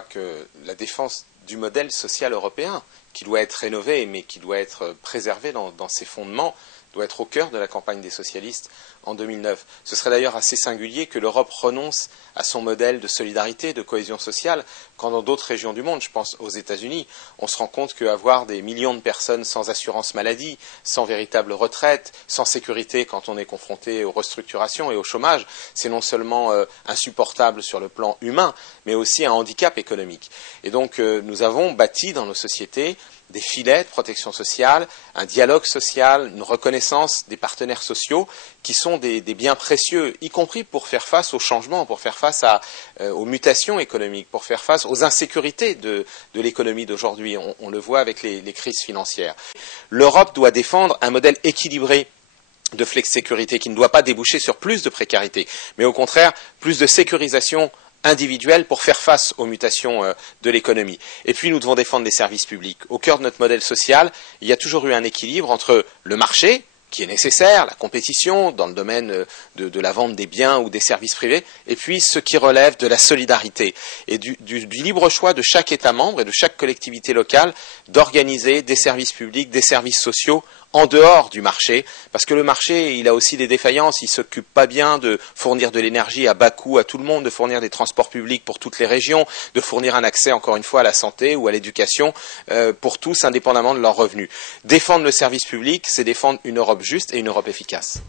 crois que la défense du modèle social européen, qui doit être rénové, mais qui doit être préservé dans ses fondements, doit être au cœur de la campagne des socialistes en 2009. Ce serait d'ailleurs assez singulier que l'Europe renonce à son modèle de solidarité, de cohésion sociale, quand dans d'autres régions du monde, je pense aux États-Unis, on se rend compte qu'avoir des millions de personnes sans assurance maladie, sans véritable retraite, sans sécurité quand on est confronté aux restructurations et au chômage, c'est non seulement insupportable sur le plan humain, mais aussi un handicap économique. Et donc nous avons bâti dans nos sociétés des filets de protection sociale, un dialogue social, une reconnaissance des partenaires sociaux qui sont des biens précieux, y compris pour faire face aux changements, pour faire face aux mutations économiques, pour faire face aux insécurités de l'économie d'aujourd'hui. On le voit avec les crises financières. L'Europe doit défendre un modèle équilibré de flex-sécurité qui ne doit pas déboucher sur plus de précarité, mais au contraire plus de sécurisation individuelle pour faire face aux mutations de l'économie. Et puis nous devons défendre les services publics. Au cœur de notre modèle social, il y a toujours eu un équilibre entre le marché, qui est nécessaire, la compétition dans le domaine de la vente des biens ou des services privés, et puis ce qui relève de la solidarité et du libre choix de chaque État membre et de chaque collectivité locale d'organiser des services publics, des services sociaux en dehors du marché, parce que le marché, il a aussi des défaillances, il ne s'occupe pas bien de fournir de l'énergie à bas coût à tout le monde, de fournir des transports publics pour toutes les régions, de fournir un accès, encore une fois, à la santé ou à l'éducation pour tous, indépendamment de leurs revenus. Défendre le service public, c'est défendre une Europe juste et une Europe efficace.